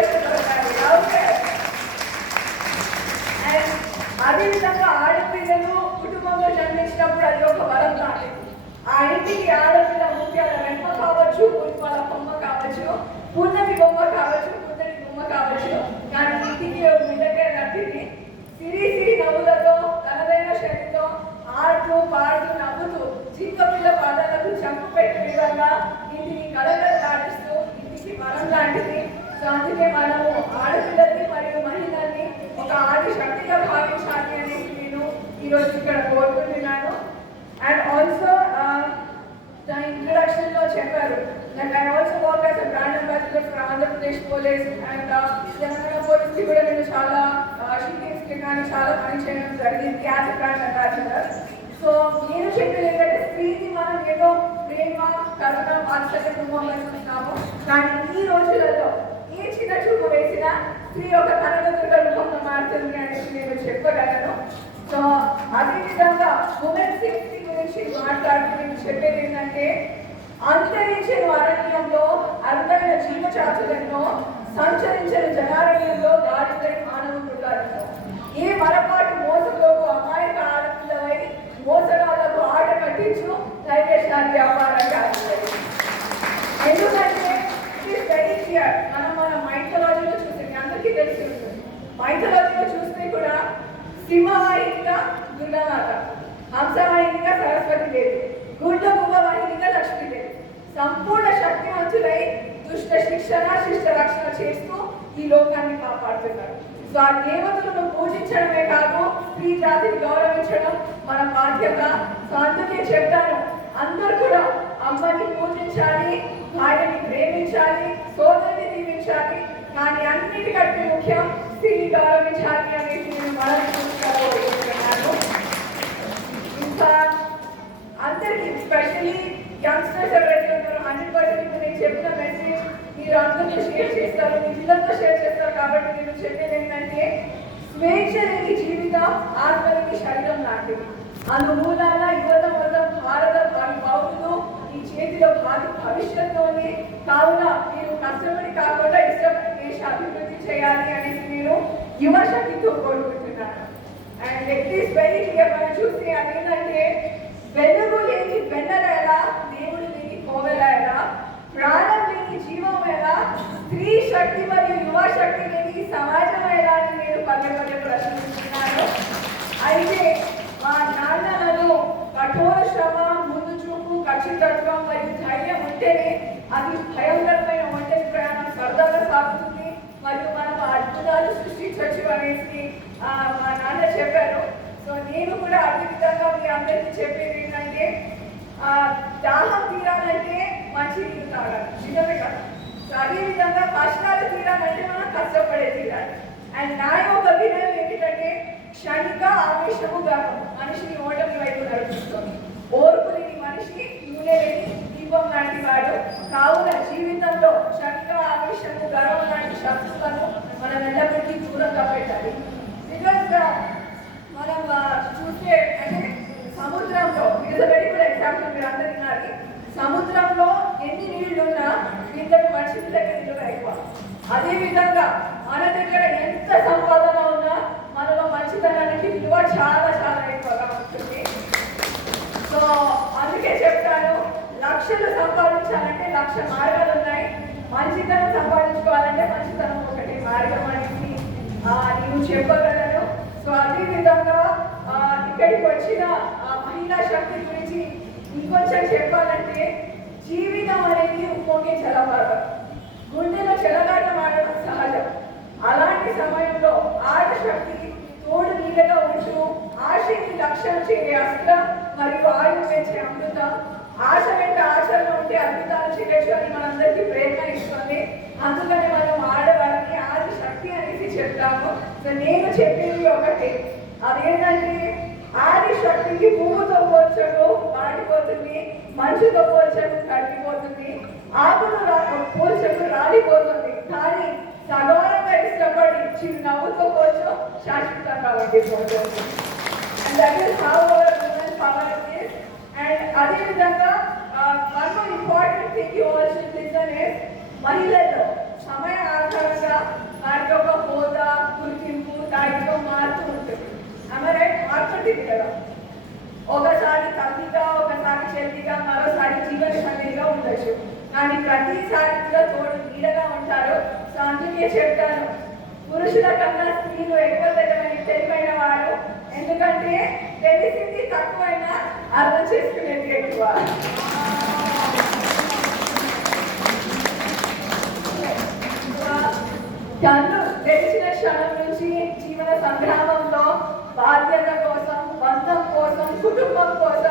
అవకాశం దొరకాలి. అండ్ అదేవిధంగా ఆడపిల్లలు కుటుంబంలో జన్మించినప్పుడు అది ఒక వరం లాంటిది. ఆ ఇంటికి ఆడపిల్ల ముత్యాల వెంప కావచ్చు, పుష్పాల బొమ్మ కావచ్చు, పున్నమి బొమ్మ కావచ్చు, పున్నమి బొమ్మ కావచ్చు, కానీ ఇంటికి మిడకే నటిని సిరి నవ్వులతో తనదైన శక్తితో ఆడుతూ పాడుతూ నవ్వుతూ చిన్నపిల్ల పాదాలకు చంపు పెట్టే విధంగా ఇంటిని కలగలు దాటిస్తూ ఇంటికి వరం లాంటిది. సో అందుకే మనము ఆడపిల్లల్ని మరియు మహిళల్ని ఒక ఆది శక్తిగా భావించాలి అనేసి నేను ఈరోజు ఇక్కడ కోరుకుంటున్నాను. అండ్ ఆల్సో the introduction లో చెప్పారు that I also work as a brand ambassador for Andhra Pradesh Police and Telangana police కి కూడా నేను చాలా షూటింగ్స్ కి కానీ చాలా పని చేయడం జరిగింది యాజ్ బ్రాండ్ అంబాసిడర్. సో నేను చెప్పేది ఏంటంటే స్త్రీని మనం ఏదో ప్రేమ కరుణ వాత్సల్యం అనుకుంటున్నాము, కానీ ఈ రోజులలో ఏ చిన్న చూపు వేసినా స్త్రీ ఒక కనకదుర్గ రూపంలో మారుతుంది అనేసి నేను చెప్పగలను. సో అదేవిధంగా ఉమెన్ సేఫ్టీ గురించి మాట్లాడుతూ నేను చెప్పేది ఏంటంటే అంతరించిన అరణ్యంలో అరుదైన జీవచాతులెన్నో సంచరించిన జనారణ్యంలో దారిపై మానవుడుగారు. ఏ మరపాటి మోసంలోకి అమాయక ఆడపిల్లవై మోసగాళ్లకు ఆట కట్టించు దైవేశాన్ని వ్యాపారంగా ఎందుకంటే ఇట్ ఈస్ వెరీ క్లియర్. మన మైథాలజీలో చూస్తే అందరికీ తెలిసి ఉంటుంది. మైథాలజీలో చూస్తే కూడా సింహవాహినిగా దుర్గామాత, హంసవాహినిగా సరస్వతి దేవి, గుడ్డ వాహినిగా లక్ష్మీదేవి సంపూర్ణ శక్తివంతులై దుష్ట శిక్షణ శిష్ట రక్షణ చేస్తూ ఈ లోకాన్ని కాపాడుతున్నారు. సో ఆ దేవతలను పూజించడమే కాదు స్త్రీ జాతిని గౌరవించడం మన బాధ్యత. సో అందుకే చెప్తాను, అందరూ కూడా అమ్మని పూజించాలి, భార్యని ప్రేమించాలి, సోదరిని దీవించాలి, కానీ అన్నిటికంటే ముఖ్యం స్త్రీని గౌరవించాలి అనేది నేను మనసుకుంటున్నాను. ఇంకా అందరికీ స్పెషల్లీ యంగ్స్టర్స్ ఎవరైతే ఉన్నారో 100% ఇప్పుడు నేను చెప్పిన మెసేజ్ మీరు అందరితో షేర్ చేస్తారు, మీ పిల్లలతో షేర్ చేస్తారు. కాబట్టి నేను చెప్పేది ఏంటంటే స్వేచ్ఛ లేని జీవితం ఆత్మలేని శరీరం లాంటిది. అందుమూలాన యువత మొత్తం భారత పౌరులు ఈ చేతిలో భవిష్యత్తు ఉంది. కావున మీరు కష్టపడి కాకుండా ఇష్టపడి దేశ అభివృద్ధి చేయాలి అనేసి నేను యువశక్తితో కోరుకుంటున్నాను. And it is very clear. మనం చూస్తే అదేంటంటే వెలుగు లేని వెన్నెల ఎలా, దేవుడు లేని కోవెల ఎలా, ప్రాణం లేని జీవం ఎలా, స్త్రీ శక్తి మరియు యువశక్తి లేని సమాజం ఎలా అని నేను పదే ప్రశ్నిస్తున్నాను. అయితే మా నాన్నలను కఠోర శ్రమ, ముందు చూపు, ఖచ్చితత్వం మరియు ధైర్యం ఉంటేనే అది భయంకరమైన ఒంటరి ప్రయాణం సరదాగా సాగుతుంది మరియు మనం అద్భుతాలు సృష్టించవచ్చు అనేసి మా నాన్న చెప్పారు. సో నేను కూడా అదే విధంగా మీ అందరికీ చెప్పేది ఏంటంటే దాహం తీరాలంటే మంచి నీళ్ళు తాగాలి, నిజమే కదా. సో అదేవిధంగా కష్టాలు తీరాలంటే మనం కష్టపడే తీరాలి. అండ్ నా యొక్క విధానం ఏంటంటే క్షణిక ఆవేశము గర్వం మనిషిని ఓటమి వైపు నడిపిస్తుంది. ఓర్పు లేని మనిషి నూనె లేని దీపం లాంటి వాడు. కావున జీవితంలో క్షణిక ఆవేశము గర్వం లాంటి శక్తులను మనం ఎల్లప్పటికీ దూరంగా పెట్టాలి. బికాస్ మనం చూస్తే అంటే సముద్రంలో ఇది వెరీ గుడ్ ఎగ్జాంపుల్ మీరు అందరు వినాలి. సముద్రంలో ఎన్ని నీళ్లు ఉన్నా ఇద్దరు మనుషుల దగ్గర నీళ్ళు ఎక్కువ. అదేవిధంగా మన దగ్గర ఎంత సంపాదన ఉన్నా మనలో మంచితనానికి విలువ చాలా చాలా ఎక్కువగా ఉంటుంది. సో అందుకే చెప్తాను, లక్షలు సంపాదించాలంటే 1,00,000 మార్గాలు ఉన్నాయి. మంచితనం సంపాదించుకోవాలంటే మంచితనం ఒకటి మార్గం అనేది నేను చెప్పగలను. సో అదేవిధంగా ఇక్కడికి వచ్చిన మహిళా శక్తి గురించి ఇంకొంచెం చెప్పాలంటే జీవితం అనేది ఉప్పొంగే జలపాతం, గుండెలో చెలగాటం ఆడడం సహజం. అలాంటి సమయంలో ఆడశక్తి తోడు నీడగా ఉంటూ ఆశకి లక్ష్యం చేయ అస్త్రం మరియు ఆయువు పెంచే అమృతం. ఆశ వెంట ఆచరణ ఉంటే అద్భుతాలు చేయొచ్చు అని మనందరికీ ప్రేరణ ఇస్తుంది. అందుకని మనం ఆడవాళ్ళని ఆది శక్తి అనేసి చెప్తాము. సో నేను చెప్పింది ఒకటి, అదేంటంటే ఆది శక్తికి పువ్వుతో పోల్చడు వాడిపోతుంది, మంచుతో పోల్చడు కడిగిపోతుంది, ఆకులు పోల్చడు రాలిపోతుంది, కానీ సగౌరవంగా ఇష్టపడి చిరునవ్వుతో పోల్చు శాశ్వతంగా ఉండిపోతుంది. And that is how our women power is. And అదేవిధంగా one more important thing you all should listen is మహిళల్లో సమయ ఆధారంగా వాటి యొక్క హోదా, గుర్తింపు, దాయిత్వం మారుతూ ఉంటుంది. అమరే మారుతుంటుంది కదా. ఒకసారి తల్లిగా, ఒకసారి చెల్లిగా, మరోసారి జీవన శైలిగా ఉండొచ్చు. కానీ ప్రతిసారిగా తోడు నీడగా ఉంటారు. సో అందుకే చెప్తాను, పురుషుల కన్నా స్త్రీలు ఎక్కువ తెలివైన వారు. ఎందుకంటే తెలిసింది తక్కువైనా అర్థం చేసుకునేది ఎక్కువ. కన్ను తెలిసిన క్షణం నుంచి జీవన సంగ్రామంలో బాధ్యత కోసం, బంధం కోసం, కుటుంబం కోసం